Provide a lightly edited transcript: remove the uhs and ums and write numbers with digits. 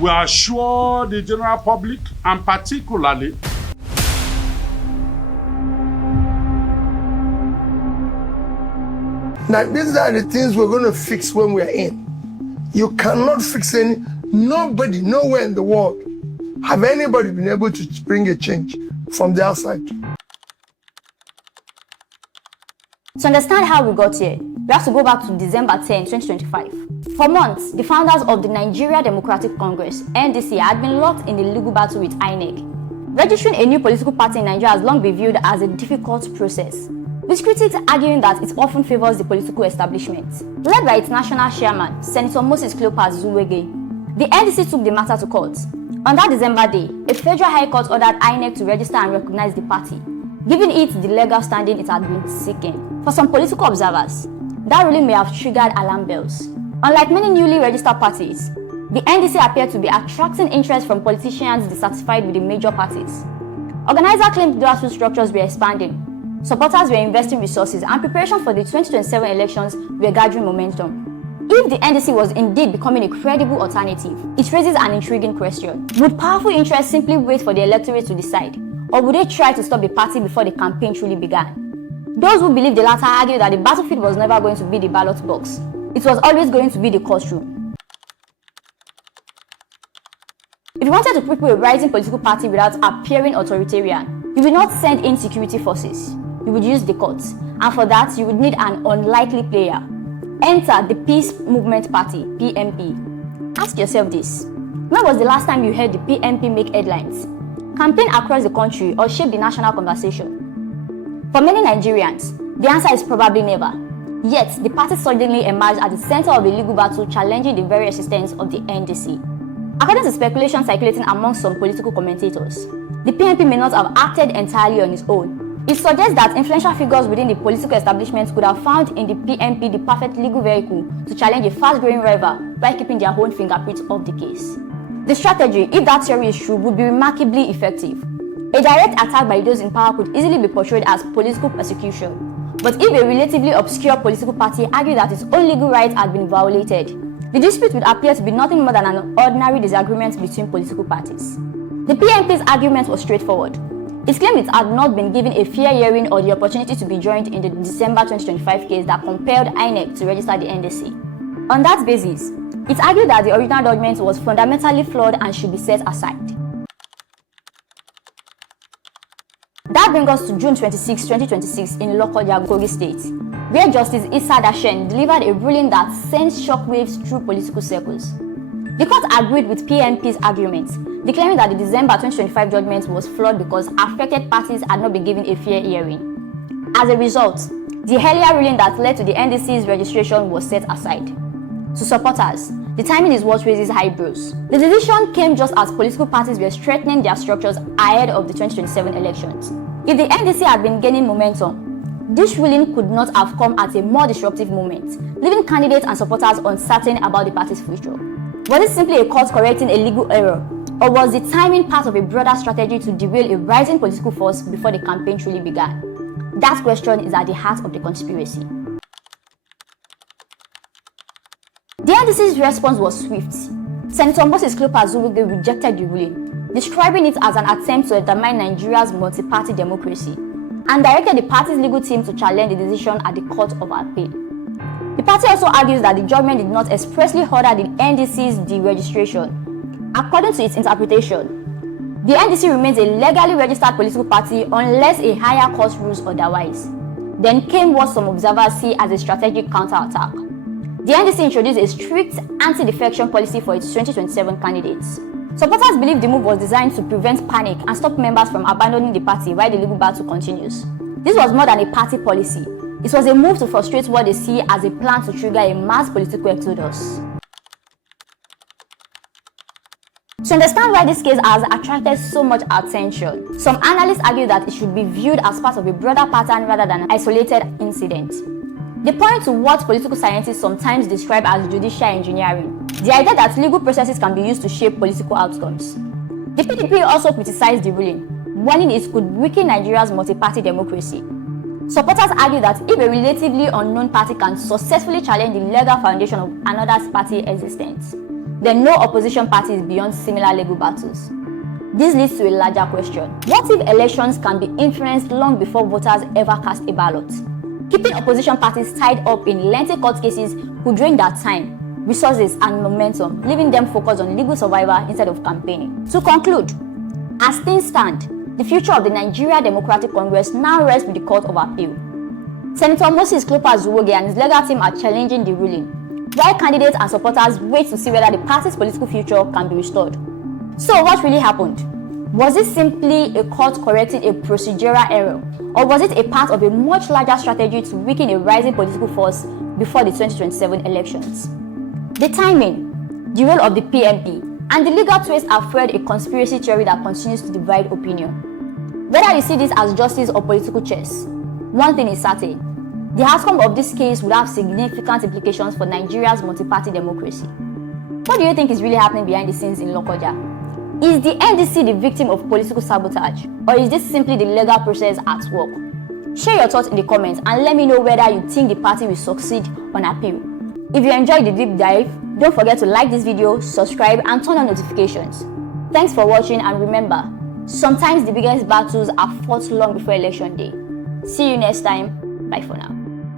We assure the general public, and particularly now, these are the things we're going to fix when we're in. You cannot fix any. Nobody, nowhere in the world, have anybody been able to bring a change from the outside. To understand how we got here, we have to go back to December 10, 2025. For months, the founders of the Nigeria Democratic Congress, NDC, had been locked in the legal battle with INEC. Registering a new political party in Nigeria has long been viewed as a difficult process, with critics arguing that it often favors the political establishment. Led by its national chairman, Senator Moses Cleopas Zuwege, the NDC took the matter to court. On that December day, a federal high court ordered INEC to register and recognize the party, giving it the legal standing it had been seeking. For some political observers, that ruling may have triggered alarm bells. Unlike many newly registered parties, the NDC appeared to be attracting interest from politicians dissatisfied with the major parties. Organizers claimed grassroots structures were expanding, supporters were investing resources, and preparations for the 2027 elections were gathering momentum. If the NDC was indeed becoming a credible alternative, it raises an intriguing question. Would powerful interests simply wait for the electorate to decide, or would they try to stop the party before the campaign truly began? Those who believe the latter argue that the battlefield was never going to be the ballot box. It was always going to be the courtroom. If you wanted to cripple a rising political party without appearing authoritarian, you would not send in security forces. You would use the courts, and for that, you would need an unlikely player. Enter the Peace Movement Party, PMP. Ask yourself this: when was the last time you heard the PMP make headlines, campaign across the country, or shape the national conversation? For many Nigerians, the answer is probably never. Yet, the party suddenly emerged at the center of a legal battle challenging the very existence of the NDC. According to speculation circulating among some political commentators, the PMP may not have acted entirely on its own. It suggests that influential figures within the political establishment could have found in the PMP the perfect legal vehicle to challenge a fast-growing rival while keeping their own fingerprints off the case. The strategy, if that theory is true, would be remarkably effective. A direct attack by those in power could easily be portrayed as political persecution. But if a relatively obscure political party argued that its own legal rights had been violated, the dispute would appear to be nothing more than an ordinary disagreement between political parties. The PMP's argument was straightforward. It claimed it had not been given a fair hearing or the opportunity to be joined in the December 2025 case that compelled INEC to register the NDC. On that basis, it argued that the original document was fundamentally flawed and should be set aside. That brings us to June 26, 2026 in Lokoja, Kogi State, where Justice Issa Dashen delivered a ruling that sent shockwaves through political circles. The court agreed with PMP's arguments, declaring that the December 2025 judgment was flawed because affected parties had not been given a fair hearing. As a result, the earlier ruling that led to the NDC's registration was set aside. To supporters, the timing is what raises eyebrows. The decision came just as political parties were strengthening their structures ahead of the 2027 elections. If the NDC had been gaining momentum, this ruling could not have come at a more disruptive moment, leaving candidates and supporters uncertain about the party's future. Was it simply a court correcting a legal error, or was the timing part of a broader strategy to derail a rising political force before the campaign truly began? That question is at the heart of the conspiracy. The NDC's response was swift. Senator Moses Cleopas Zuwege rejected the ruling, describing it as an attempt to undermine Nigeria's multi-party democracy, and directed the party's legal team to challenge the decision at the Court of Appeal. The party also argues that the judgment did not expressly order the NDC's deregistration. According to its interpretation, the NDC remains a legally registered political party unless a higher court rules otherwise. Then came what some observers see as a strategic counterattack. The NDC introduced a strict anti-defection policy for its 2027 candidates. Supporters believe the move was designed to prevent panic and stop members from abandoning the party while the legal battle continues. This was more than a party policy. It was a move to frustrate what they see as a plan to trigger a mass political exodus. To understand why this case has attracted so much attention, some analysts argue that it should be viewed as part of a broader pattern rather than an isolated incident. They point to what political scientists sometimes describe as judicial engineering, the idea that legal processes can be used to shape political outcomes. The PDP also criticized the ruling, warning it could weaken Nigeria's multi-party democracy. Supporters argue that if a relatively unknown party can successfully challenge the legal foundation of another party's existence, then no opposition party is beyond similar legal battles. This leads to a larger question. What if elections can be influenced long before voters ever cast a ballot? Keeping opposition parties tied up in lengthy court cases could drain their time, resources, and momentum, leaving them focused on legal survival instead of campaigning. To conclude, as things stand, the future of the Nigeria Democratic Congress now rests with the Court of Appeal. Senator Moses Klopa-Zuwoge and his legal team are challenging the ruling, while candidates and supporters wait to see whether the party's political future can be restored. So what really happened? Was it simply a court correcting a procedural error, or was it a part of a much larger strategy to weaken a rising political force before the 2027 elections? The timing, the role of the PMP, and the legal twist have fueled a conspiracy theory that continues to divide opinion. Whether you see this as justice or political chess, one thing is certain: the outcome of this case would have significant implications for Nigeria's multi-party democracy. What do you think is really happening behind the scenes in Lokoja? Is the NDC the victim of political sabotage, or is this simply the legal process at work? Share your thoughts in the comments and let me know whether you think the party will succeed on appeal. If you enjoyed the deep dive, don't forget to like this video, subscribe, and turn on notifications. Thanks for watching, and remember, sometimes the biggest battles are fought long before election day. See you next time. Bye for now.